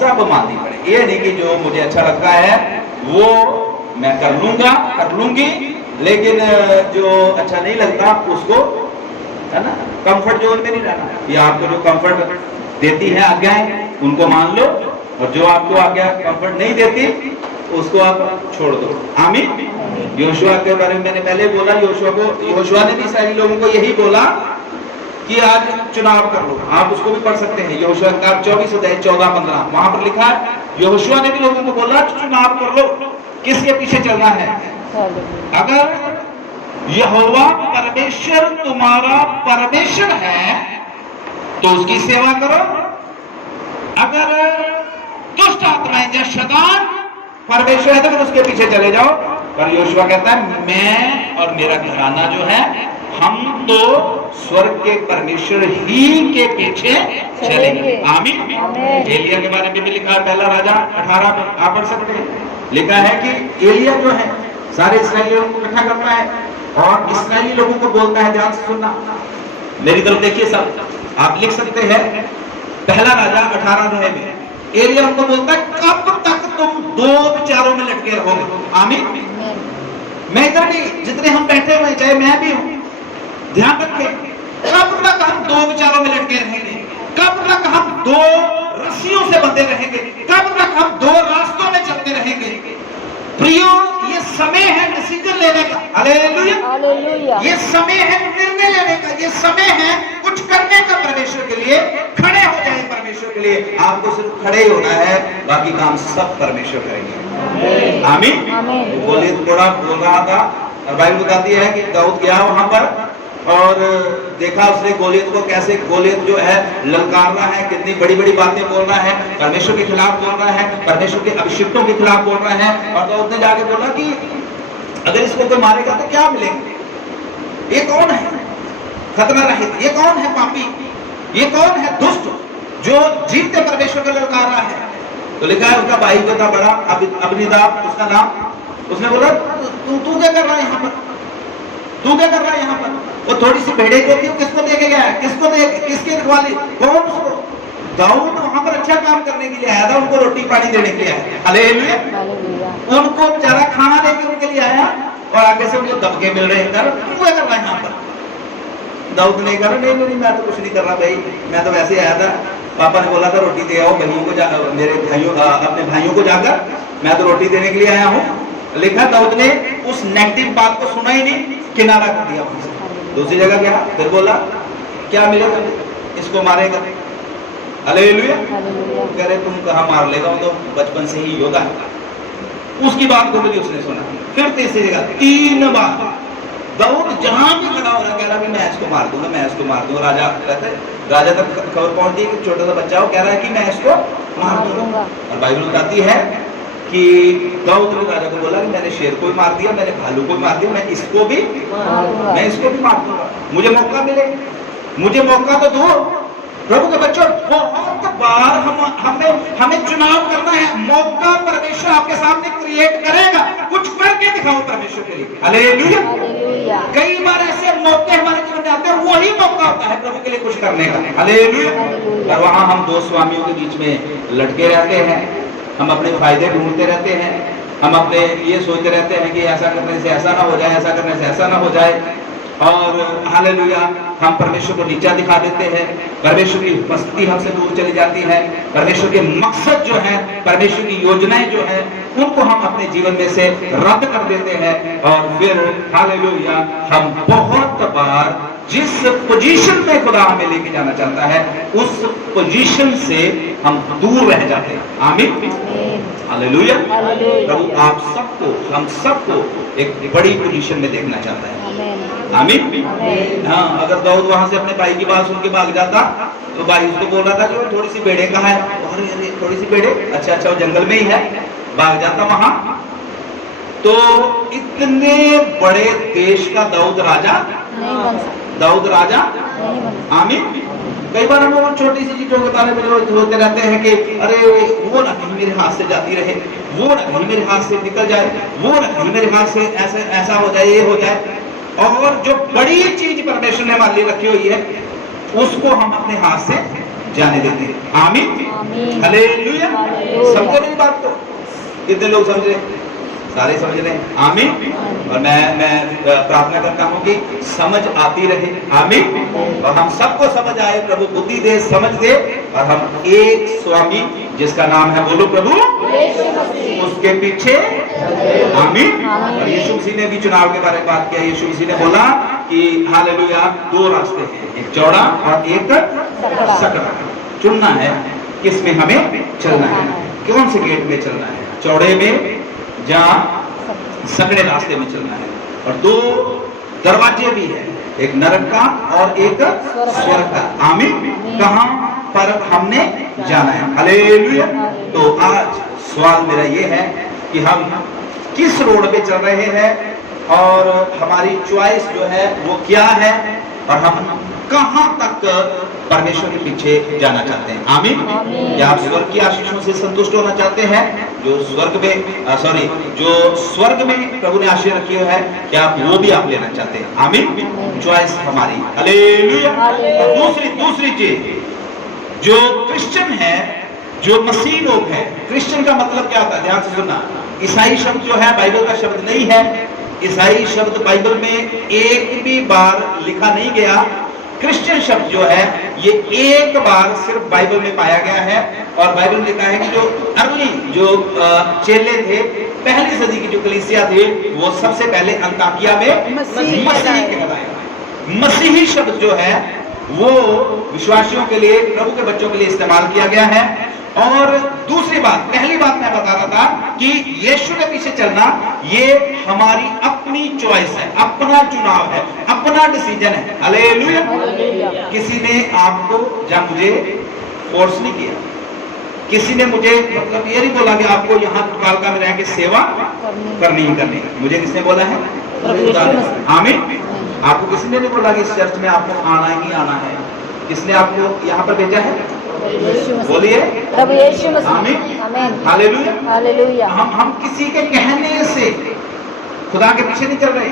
सब माननी पड़ेगी। ये नहीं कि जो मुझे अच्छा लगता है वो मैं कर लूंगी, लेकिन जो अच्छा नहीं लगता उसको, है ना, कंफर्ट जोन में नहीं रहना। ये आपको जो कंफर्ट देती है आज्ञाएं उनको मान लो, और जो आपको आज्ञा कंफर्ट नहीं देती उसको आप छोड़ दो। आमीन। योशुआ के बारे में मैंने पहले बोला, योशुआ ने भी इस्राएली लोगों को यही बोला कि आज चुनाव कर लो। आप उसको भी पढ़ सकते हैं, योशुआ का 24 अध्याय 14-15, वहां पर लिखा है। योशुआ ने भी लोगों को बोला चुनाव कर लो, किसके पीछे चलना है? अगर यहोवा परमेश्वर तुम्हारा परमेश्वर है तो उसकी सेवा करो। अगर दुष्ट आत्माएं या शैतान परमेश्वर है तो फिर उसके पीछे चले जाओ। पर योशुआ कहता है मैं और मेरा घराना जो है, हम तो स्वर्ग के परमेश्वर ही के पीछे चलेंगे। आमीन। एलिया के बारे में भी लिखा है, पहला राजा 18 में, आप पढ़ सकते हैं। लिखा है कि एलिया जो है सारे इस्राएलियों को इकट्ठा करता है, और इस्राएली लोगों को बोलता है, ध्यान से सुनना, मेरी तरफ देखिए सब, आप लिख सकते हैं। पहला राजा 18 अध्याय में एलिय्याह हमको बोलता है, कब तक तुम दो विचारों में लटके रहोगे? आमीन। मैं इधर नहीं, जितने हम बैठे हुए, चाहे मैं भी हूं, ध्यान रखें, कब तक हम दो विचारों में लटके रहेंगे? कब तक हम दो रस्सियों से बंधे रहेंगे? कब तक हम दो रास्तों में चलते रहेंगे? प्रियो, ये समय है डिसीजन लेने का। Hallelujah, hallelujah. ये समय है निर्णय लेने का, ये समय है कुछ करने का परमेश्वर के लिए। खड़े हो जाए परमेश्वर के लिए। आपको सिर्फ खड़े ही होना है, बाकी काम सब परमेश्वर करेंगे। आमीन। आमीन। गोलियत थोड़ा बोल रहा था और बाइबल बताती है कि दाऊद गया वहां पर और देखा उसने गोलियत को, कैसे गोलियत जो है ललकार रहा है, कितनी बड़ी बड़ी बातें बोल रहा है, परमेश्वर के खिलाफ बोल रहा है, परमेश्वर के अभिषिक्तों के खिलाफ बोल रहा है। और दाऊद ने जाके बोला कि अगर इसको कोई मारेगा तो क्या मिलेगा? ये कौन है खतना रहित? ये कौन है पापी? ये कौन है दुष्ट जो जीवते परमेश्वर को ललकार रहा है? तो लिखा है उसका भाई जो था बड़ा अबनीदाब उसका नाम, उसने बोला तू क्या कर रहा है यहाँ पर? तू क्या कर रहा है यहाँ पर? वो थोड़ी सी भेड़े को थी, किसको देके गया है? किसके रखवाली? कौन उसको? दाऊद वहां पर अच्छा काम करने के लिए आया था, उनको रोटी पानी देने के लिए आया था। हालेलुया। उनको बेचारा खाना देके उनके लिए आया और आगे से उनको दबके मिल रहे हैं। तू क्या कर रहा है यहाँ पर? दाऊद ने कहा नहीं, मैं तो कुछ नहीं कर रहा भाई, मैं तो वैसे आया था, पापा ने बोला था रोटी दे आओ भाइयों को, मेरे भाइयों अपने भाइयों को जाकर, मैं तो रोटी देने के लिए आया हूँ। लिखा दाऊद ने उस नेगेटिव बात को सुना ही नहीं, किनारा कर दिया वहां से। दूसरी जगह गया, फिर बोला क्या मिलेगा? इसको मारेगा। हालेलुया। कह रहे तुम कहाँ मार लेगा, वो तो बचपन से ही योद्धा है। उसकी बात को भी उसने सुना। फिर तीसरी जगह 3 बार दाऊद जहां भी खड़ा हो रहा, कह रहा कि मैं इसको मार दूंगा, मैं इसको मार दूंगा। राजा तक खबर पहुंचती है कि छोटा सा बच्चा हो, कह रहा है कि मैं इसको मार दूंगा। और बाइबल बताती है कि दाऊद ने राजा को बोला कि मैंने शेर को भी मार दिया, मैंने भालू को भी मार दिया, मैं इसको भी मार दूंगा। मुझे मौका मिले, मुझे मौका तो दो। प्रभु के बच्चों, बहुत बार हमें चुनाव करना है। मौका परमेश्वर आपके सामने क्रिएट करेगा, कुछ करके दिखाओ परमेश्वर के लिए। हालेलुया। कई बार ऐसे मौके हमारे जीवन में आते हैं, वही मौका होता है प्रभु के लिए कुछ करने का। हालेलुया। और वहां हम दो स्वामियों के बीच में लटके रहते हैं, हम अपने फायदे ढूंढते रहते हैं, हम अपने ये सोचते रहते हैं कि ऐसा करने से ऐसा ना हो जाए, ऐसा करने से ऐसा ना हो जाए। और हालेलुया, हम परमेश्वर को नीचा दिखा देते हैं, परमेश्वर की उपस्थिति हमसे दूर चली जाती है, परमेश्वर के मकसद जो है, परमेश्वर की योजनाएं जो है, उनको हम अपने जीवन में से रद्द कर देते हैं। और फिर हालेलुया, हम बहुत बार जिस पोजीशन में खुदा हमें लेके जाना चाहता है, उस पोजीशन से हम दूर रह जाते हैं। आमीन। हालेलुया। प्रभु आप सबको, हम सबको एक बड़ी पोजीशन में देखना चाहता है। आमीन। हाँ, अगर दाऊद वहां से अपने भाई की बात सुन के भाग जाता, तो भाई उसको बोल रहा था कि थोड़ी सी भेड़े कहाँ है? अरे थोड़ी सी भेड़े, अच्छा वो जंगल में ही है। भाग जाता वहां, तो इतने बड़े देश का दाऊद राजा आमीन। कई बार हम लोग छोटी सी चीजों के बारे में सोचते रहते हैं कि अरे वो ना कहीं मेरे हाथ से जाती रहे, वो ना कहीं मेरे हाथ से निकल जाए, वो ना कहीं मेरे हाथ से ऐसा हो जाए, ये हो जाए। और जो बड़ी चीज परमेश्वर ने हमारे लिए रखी हुई है, उसको हम अपने हाथ से जाने देते हैं। आमीन। हालेलुया। समझे मेरी बात को? कितने लोग समझ रहे? सारे समझ रहे हैं। आमीन। और मैं प्रार्थना करता हूँ कि समझ आती रहे। आमीन। और हम सबको समझ आए, प्रभु बुद्धि दे, समझ दे, और हम एक स्वामी जिसका नाम है, बोलो प्रभु, उसके पीछे। आमीन। और यीशु मसीह ने भी चुनाव के बारे में बात किया। यीशु मसीह ने बोला कि हालेलुया, 2 रास्ते हैं, एक चौड़ा और एक सकरा। चुनना है किस में हमें चलना है, कौन से गेट में चलना है, चौड़े में जहाँ सकड़े रास्ते में चलना है। और 2 दरवाजे भी है, एक नरक का और एक स्वर्ग का। आमीन। कहाँ पर हमने जाना है? हालेलुया। तो आज सवाल मेरा ये है कि हम किस रोड पे चल रहे हैं और हमारी चॉइस जो है वो क्या है, और हम कहां तक परमेश्वर के पीछे जाना चाहते हैं? आमीन। आमीन। क्या आप स्वर्ग की आशीषों से संतुष्ट होना चाहते हैं? जो स्वर्ग में प्रभु ने आशीष रखी है, क्या आप वो भी आप लेना चाहते हैं? आमीन। चॉइस हमारी। हालेलुया। और दूसरी चीज, जो क्रिश्चियन है, जो मसीह लोग हैं, क्रिश्चियन का मतलब क्या होता है? ध्यान से सुनना। ईसाई शब्द जो है बाइबल का शब्द नहीं है। ईसाई शब्द बाइबल में एक भी बार लिखा नहीं गया। क्रिश्चियन शब्द जो है ये एक बार सिर्फ बाइबल में पाया गया है। और बाइबल में लिखा है कि जो चेले थे, पहली सदी की जो कलीसिया थे, वो सबसे पहले अंताकिया में मसीही कहलाए। मसीही शब्द जो है वो विश्वासियों के लिए, प्रभु के बच्चों के लिए इस्तेमाल किया गया है। और दूसरी बात, पहली बात मैं बता रहा था कि यीशु के पीछे चलना ये हमारी अपनी चॉइस है, अपना चुनाव है, अपना डिसीजन है। हालेलुया। किसी ने आपको या मुझे फोर्स नहीं किया। किसी ने मुझे मतलब ये नहीं बोला कि आपको यहाँ कालका में रह के सेवा करनी ही करनी। मुझे किसने बोला है? आमीन। आपको किसी ने नहीं बोला कि इस चर्च में आपको आना ही आना है। किसने आपको यहाँ पर भेजा है? बोलिए प्रभु यीशु मसीह। आमीन। आमीन। हालेलुया। हालेलुया। हम किसी के कहने से खुदा के पीछे नहीं चल रहे।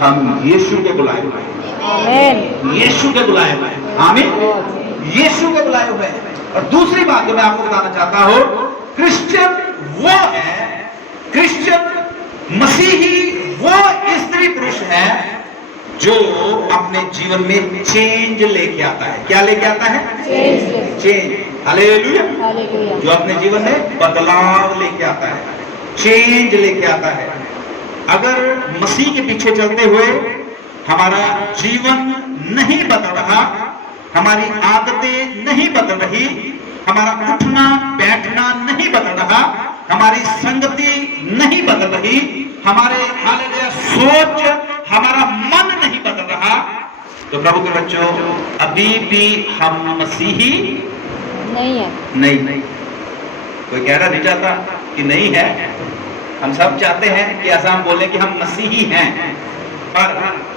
हम यीशु के बुलाए हुए हैं। आमीन। यीशु के बुलाए हुए हैं। आमीन। यीशु के बुलाए हुए हैं। और दूसरी बात जो मैं आपको बताना चाहता हूं, क्रिश्चियन वो है, क्रिश्चियन मसीही वो स्त्री पुरुष है जो अपने जीवन में चेंज लेके आता है। क्या लेके आता है? चेंज। हालेलुया। हालेलुया। जो अपने जीवन में बदलाव लेके आता है, चेंज लेके आता है। अगर मसीह के पीछे चलते हुए हमारा जीवन नहीं बदल रहा, हमारी आदतें नहीं बदल रही, हमारा उठना बैठना नहीं बदल रहा, हमारी संगति नहीं बदल रही, हमारे हालेलुया सोच, हमारा मन नहीं बदल रहा, तो प्रभु के बच्चों अभी भी हम मसीही नहीं है। नहीं। कोई कहना नहीं चाहता कि नहीं है। हम सब चाहते हैं कि ऐसा हम बोलें कि हम मसीही हैं, पर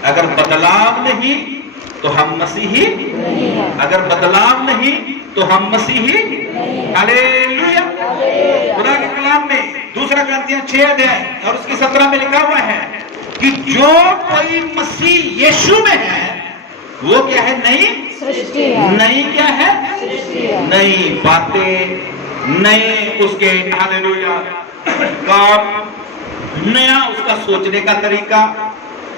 अगर बदलाव नहीं तो हम मसीही नहीं है। अगर बदलाव नहीं तो हम मसीही। हालेलुया। खुदा के कलाम में 2 कुरिन्थियों 6 अध्याय और उसकी 17 में लिखा हुआ है कि जो कोई मसीह यीशु में है वो क्या है? नई सृष्टि है। नई क्या है? सृष्टि है। नई बातें, नए उसके हालेलुया काम, नया उसका सोचने का तरीका,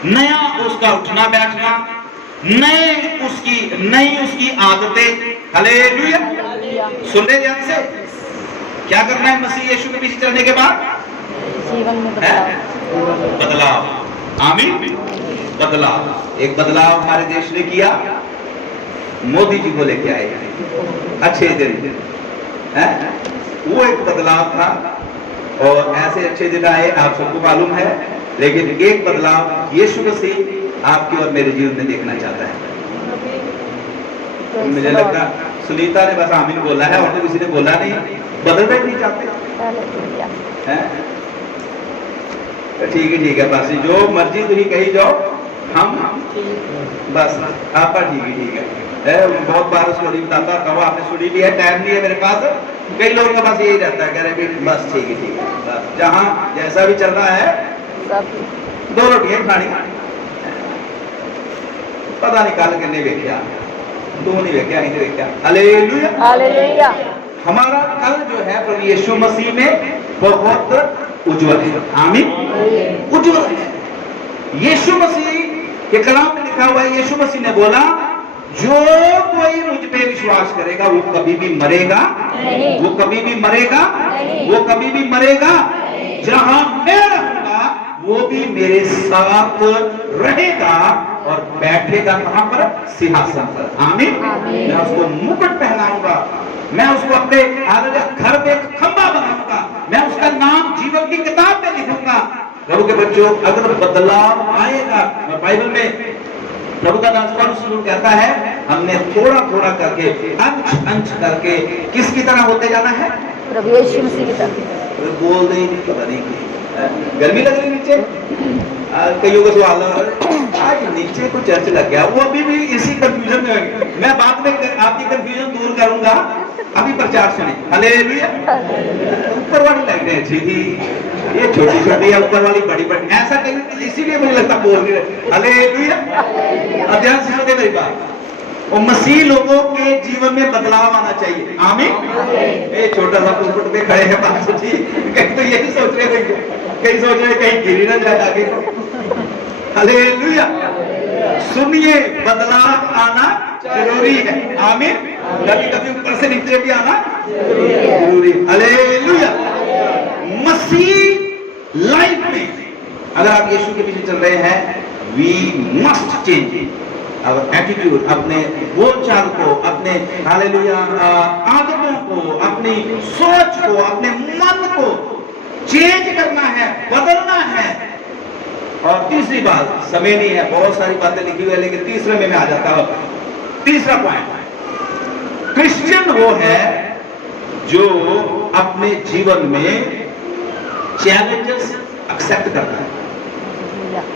नया उसका उठना बैठना, नई उसकी आदतें। हालेलुया। सुन रहे ध्यान से? क्या करना है मसीह यीशु के पीछे चलने के बाद? जीवन में बदलाव। आमीन। बदलाव। एक बदलाव हमारे देश ने किया, मोदी जी को लेके आए अच्छे दिन है, वो एक बदलाव था। और ऐसे अच्छे दिन आए, आप सबको मालूम है। लेकिन एक बदलाव यीशु मसीह आपके और मेरे जीवन में देखना चाहता है। मुझे लगता सुनीता ने बस आमीन बोला है और तो किसी ने बोला नहीं। बदलना ही नहीं चाहते हैं। ठीक है बस जो मर्जी तुम कही जाओ, हम बस आपका ठीक है। बहुत बार स्टोरी बताता हूँ, आपने सुनी भी है, टाइम नहीं है मेरे पास। कई लोगों का बस यही रहता है, कह रहे बस ठीक है बस जहाँ जैसा भी चल रहा है 2 रोटियां खानी, पता नहीं कल किन्ने वेख्या, तू नहीं वेख्या, नहीं वेख्या। हालेलुया। हालेलुया। हमारा कल जो है प्रभु यीशु मसीह में बहुत उज्जवल है। आमीन। उज्जवल है। यीशु मसीह के कलाम में लिखा हुआ है, यीशु मसीह ने बोला जो कोई मुझ पे विश्वास करेगा वो कभी भी मरेगा नहीं। वो कभी भी मरेगा नहीं। वो कभी भी मरेगा जहां मैं रहूंगा वो भी मेरे साथ रहेगा और बैठेगा कहां पर? सिंहासन पर। आमीन। मैं उसको मुकुट पहनाऊंगा, मैं उसको अपने घर पे एक खंभा बनाऊंगा, मैं उसका नाम जीवन की किताब में लिखूंगा। प्रभु के बच्चों अगर बदलाव आएगा, बाइबल में प्रभु का दास पौलुस कहता है हमने थोड़ा थोड़ा करके अंश करके किसकी तरह होते जाना है? प्रभु यीशु मसीह की तरह। बोल दे नहीं, पता नहीं गर्मी लग रही नीचे? कईयों को सवाल आज नीचे को चर्च लग गया, वो अभी भी इसी कंफ्यूजन में है। मैं बाद में आपकी कंफ्यूजन दूर करूंगा, अभी प्रचार सुने। हालेलुया। ऊपर वाली लाइटें अच्छी थी, ये छोटी छोटी है, ऊपर वाली बड़ी बड़ी, ऐसा कहीं इसीलिए मुझे लगता बोल रही है। हालेलुया। अब ध्यान से सुने मेरी बात, और मसीह लोगों के जीवन में बदलाव आना चाहिए। आमीन। ये छोटा सा पुलपट पे खड़े हैं पास जी, कहीं तो यही सोच रहे होंगे, कहीं सोच रहे कहीं गिरी ना जाए आगे। हालेलुया। सुनिए, बदलाव आना जरूरी है। आमीन। कभी कभी ऊपर से नीचे भी आना जरूरी है। हालेलुया। मसीह लाइफ में अगर आप यीशु के पीछे चल रहे हैं, वी मस्ट चेंज और एटीट्यूड, अपने बोलचाल को, अपने हालेलुया आदतों को, अपनी सोच को, अपने मन को चेंज करना है, बदलना है। और तीसरी बात, समय नहीं है, बहुत सारी बातें लिखी हुई है, लेकिन तीसरे में मैं आ जाता हूं। तीसरा पॉइंट, क्रिश्चियन वो है जो अपने जीवन में चैलेंजेस एक्सेप्ट करता है।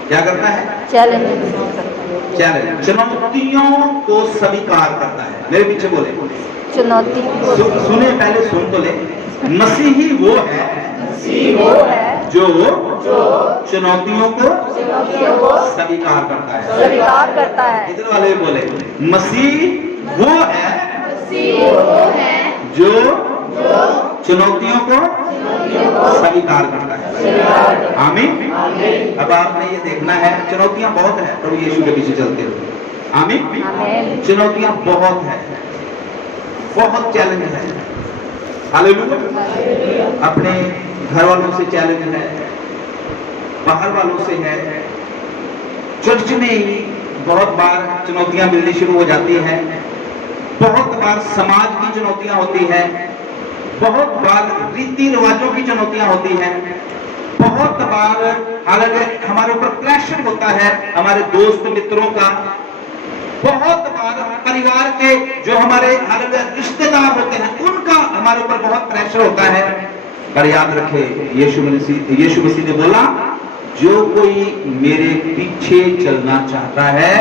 क्या करता है? चैलेंज, चुनौतियों को स्वीकार करता है। मेरे पीछे बोले, चुनौती सुने, पहले सुन तो ले। मसीही वो है जो चुनौतियों को स्वीकार करता है। इधर वाले बोले, मसीह वो है जो चुनौतियों को स्वीकार करता है। आमीन। अब आपने ये देखना है, चुनौतियां बहुत है प्रभु यीशु के पीछे चलते हुए। आमीन। चुनौतियां बहुत है, बहुत चैलेंज है। हालेलुया। अपने घर वालों से चैलेंज है, बाहर वालों से है, चर्च में ही बहुत बार चुनौतियां मिलनी शुरू हो जाती हैं। बहुत बार समाज की चुनौतियां होती हैं, बहुत बार रीति रिवाजों की चुनौतियां होती हैं, बहुत बार हालांकि हमारे ऊपर प्रेशर होता है हमारे दोस्त मित्रों का, बहुत बार परिवार के जो हमारे रिश्तेदार होते हैं उनका हमारे ऊपर बहुत प्रेशर होता है। पर याद रखे, यीशु मसीह ने बोला, जो कोई मेरे पीछे चलना चाहता है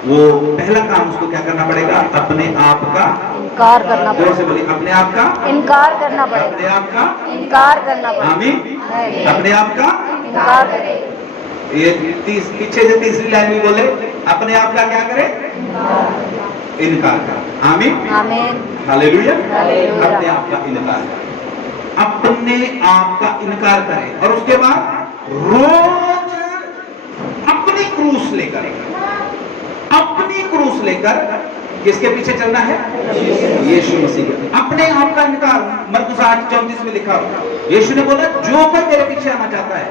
वो पहला काम उसको क्या करना पड़ेगा? अपने आप का इनकार करना पड़ेगा। जोर से बोलिए, अपने आप का इनकार करना पड़ेगा। अपने आप का इनकार करना पड़ेगा। आमीन। अपने आप का इनकार करें। ये पीछे से तीसरी लाइन में बोले, अपने आप का क्या करे? इनकार कर। आमीन। आमीन। हालेलुया। हालेलुया। अपने आप का इनकार करें, अपने आप का इनकार करें, और उसके बाद रोज अपनी क्रूस लेकर, अपनी क्रूस लेकर किसके पीछे चलना है? यीशु मसीह के। अपने आप का इनकार, मरकुस 8:34 में लिखा हुआ, यीशु ने बोला, जो कोई मेरे पीछे आना चाहता है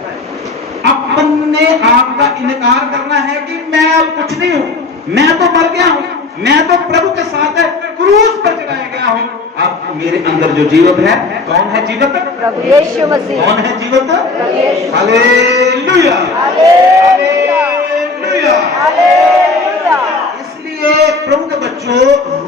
अपने आप का इनकार करना है कि मैं अब कुछ नहीं हूं, मैं तो मर गया हूं, मैं तो प्रभु के साथ क्रूस पर चढ़ाया गया हूं। अब मेरे अंदर जो जीवित है, कौन है जीवित? प्रभु यीशु मसीह। कौन है जीवित? हालेलुया। हालेलुया। हालेलुया। इसलिए प्रभु के बच्चों,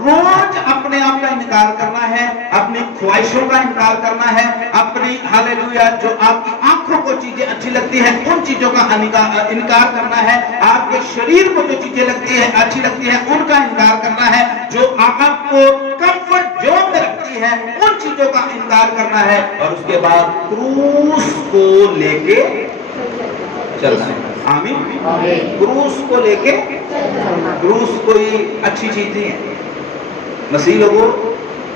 रोज अपने आप का इनकार करना है, अपनी ख्वाहिशों का इनकार करना है, अपनी हालेलुया जो आपकी आंखों को चीजें अच्छी लगती है उन चीजों का इनकार करना है, आपके शरीर को जो चीजें लगती है अच्छी लगती है उनका इनकार करना है, जो आपको कंफर्ट जोन में रखती है उन चीजों का इनकार करना है, और उसके बाद क्रूस को लेके चलना है। आमीन। क्रूस को लेके, क्रूस कोई अच्छी चीज नहीं है। मसीह लोगों,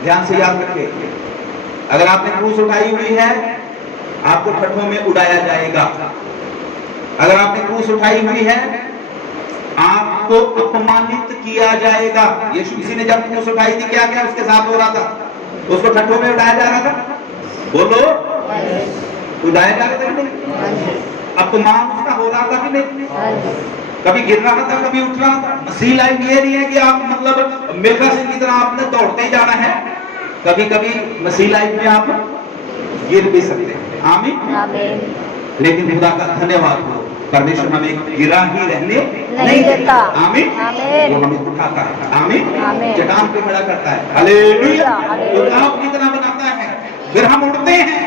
ध्यान से याद रखें, अगर आपने क्रूस उठाई हुई है आपको ठट्ठों में उड़ाया जाएगा। अगर आपने क्रूस उठाई हुई है आपको अपमानित किया जाएगा। यीशु किसी ने जब क्रूस उठाई थी क्या क्या उसके साथ हो रहा था? उसको ठट्ठों में उड़ाया जा रहा था। बोलो, उड़ाया जा रहा था कि नहीं? अपमान उसका हो रहा था कि नहीं? कभी गिर रहा था, कभी उठ रहा था। मसीह लाइफ ये नहीं है कि आप मतलब मिल्खा सिंह की तरह आपने दौड़ते ही जाना है। कभी कभी मसीह लाइफ में आप गिर भी सकते हैं। आमीन। लेकिन खुदा का धन्यवाद हो, परमेश्वर हमें गिरा ही रहने नहीं देता। आमीन। वो हमें उठाता है। आमीन। चट्टान पे खड़ा करता है। हालेलुया। तो आप की तरह बनाता है, फिर हम उड़ते हैं,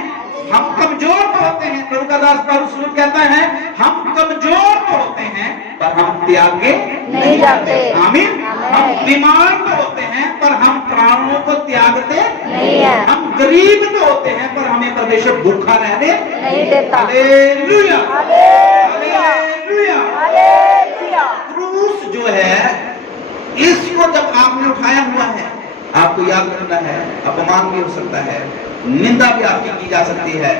हम कमजोर तो होते हैं, प्रभु का दास पौलुस कहता है हम कमजोर तो होते हैं पर हम त्यागे नहीं जाते। आमीन। हम बीमार तो होते हैं पर हम प्राणों को त्यागते नहीं है। हम गरीब तो होते हैं पर हमें परमेश्वर भूखा रहने नहीं देता। Hallelujah hallelujah. हालेलुया। हालेलुया। क्रूस जो है इसको जब आपने उठाया हुआ है, आपको याद रखना है, अपमान भी हो सकता है, निंदा भी आपकी की जा सकती है,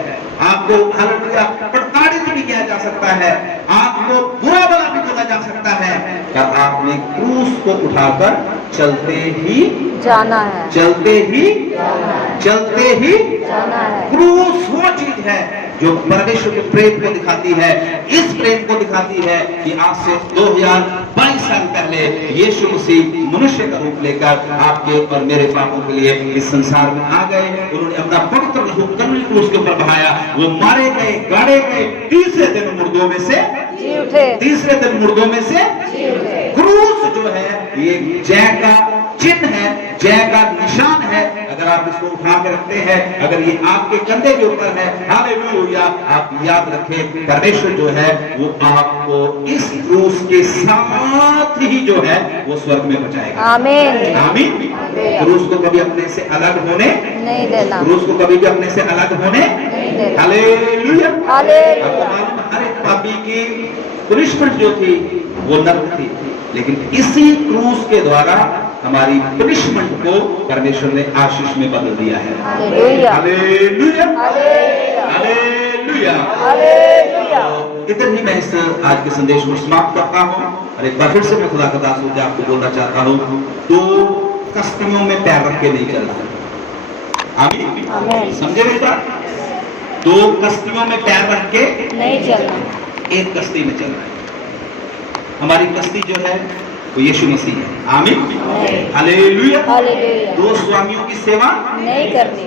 आपको हालेलुया प्रताड़ित भी किया जा सकता है, आपको बुरा भला भी बोला जा सकता है, पर आपने क्रूस को उठाकर चलते ही जाना है। चलते ही चलते ही जाना है। क्रूस वो चीज है जो परमेश्वर के प्रेम को दिखाती है, इस प्रेम को दिखाती है कि आज से 2022 साल पहले यीशु मसीह मनुष्य का रूप लेकर आपके और मेरे पापों के लिए इस संसार में आ गए। उन्होंने अपना पवित्र लहू कलवरी क्रूस के ऊपर बहाया, वो मारे गए, गाड़े गए, तीसरे दिन मुर्दों में से जी उठे। तीसरे दिन मुर्दों में से जी उठे। क्रूस जो है ये जय का चिन्ह है, जय का निशान है। अगर आप इसको उठा के रखते हैं, अगर ये आपके कंधे के ऊपर है, हालेलुया, आप याद रखें परमेश्वर जो है वो आपको इस क्रूस के साथ ही जो है वो स्वर्ग में पहुंचाएगा। आमीन। आमीन। क्रूस को कभी अपने से अलग होने नहीं देना। क्रूस को कभी भी अपने से अलग होने नहीं देना। हालेलुया। हालेलुया। आपको मालूम है, हर एक पापी की पनिशमेंट जो थी वो नरक थी, लेकिन इसी क्रूस के द्वारा हमारी पनिशमेंट को परमेश्वर ने आशीष में बदल दिया है। Hallelujah. Hallelujah. Hallelujah. Hallelujah. Hallelujah. इधर ही मैं इस आज के संदेश को समाप्त करता हूँ और एक बार फिर से मैं खुदा का दास होकर आपको बोलना चाहता हूँ, दो कश्तियों में पैर रख के नहीं चलना। आमीन। आमीन। समझे बेटा? दो कश्तियों में पैर रख के नहीं चलना। एक कश्ती में चलना है। हमारी कश्ती जो है वो यीशु मसीह है। आमीन। हालेलुया। हालेलुया। दो स्वामियों की सेवा नहीं करनी।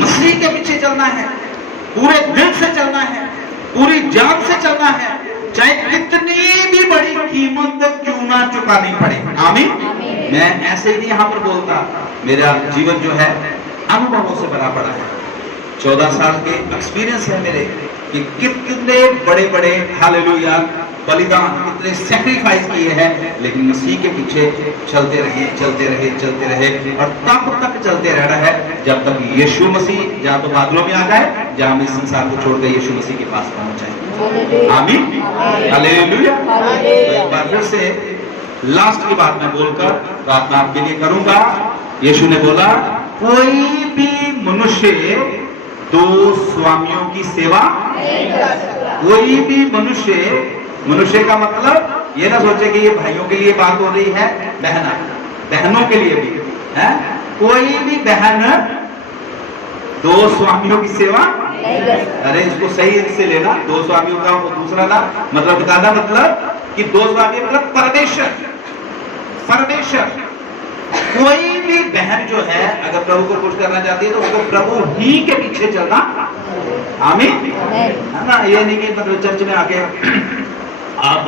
मसीह के पीछे चलना है, पूरे दिल से चलना है, पूरी जान से चलना है, चाहे कितनी भी बड़ी कीमत क्यों ना चुकानी पड़े। आमीन। आमीन। मैं ऐसे ही नहीं यहाँ पर बोलता, मेरा जीवन जो है अनुभवों से भरा पड़ा है। 14 साल के एक्सपीरियंस है मेरे कि कितने बड़े बड़े हालेलुया बलिदान, कितने सैक्रिफाइस किए हैं, लेकिन मसीह के पीछे चलते रहे चलते रहे चलते रहे और तब तक चलते रहना है जब तक यीशु मसीह या तो बादलों में आ जाए या हम इस संसार को छोड़कर यीशु मसीह के पास पहुंच जाए। आमीन। हालेलुया। हालेलुया। एक बार फिर से लास्ट की बात मैं बोलकर प्रार्थना आपके लिए करूंगा। यीशु ने बोला कोई भी मनुष्य दो स्वामियों की सेवा नहीं कर सकता। कोई भी मनुष्य का मतलब ये ना सोचे कि ये भाइयों के लिए बात हो रही है, बहनों के लिए भी है। कोई भी बहन दो स्वामियों की सेवा नहीं कर सकता। अरे इसको सही से लेना, दो स्वामियों का वो दूसरा ना मतलब बताना, मतलब कि दो स्वामी मतलब परमेश्वर। कोई भी बहन जो है अगर प्रभु को खुश करना चाहती है तो उसको प्रभु ही के पीछे चलना। आमीन। है ना? ये नहीं कि मतलब चर्च में आके आप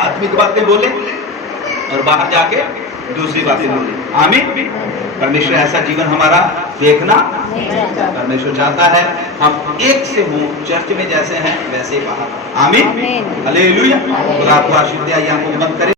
आत्मिक बातें बोले और बाहर जाके दूसरी बातें बोले। आमीन। परमेश्वर ऐसा जीवन हमारा देखना परमेश्वर चाहता है, हम एक से हों, चर्च में जैसे हैं वैसे ही बाहर। आमीन। हालेलुया। खुदा आपको आशीष दे, आइए आपको मत करें।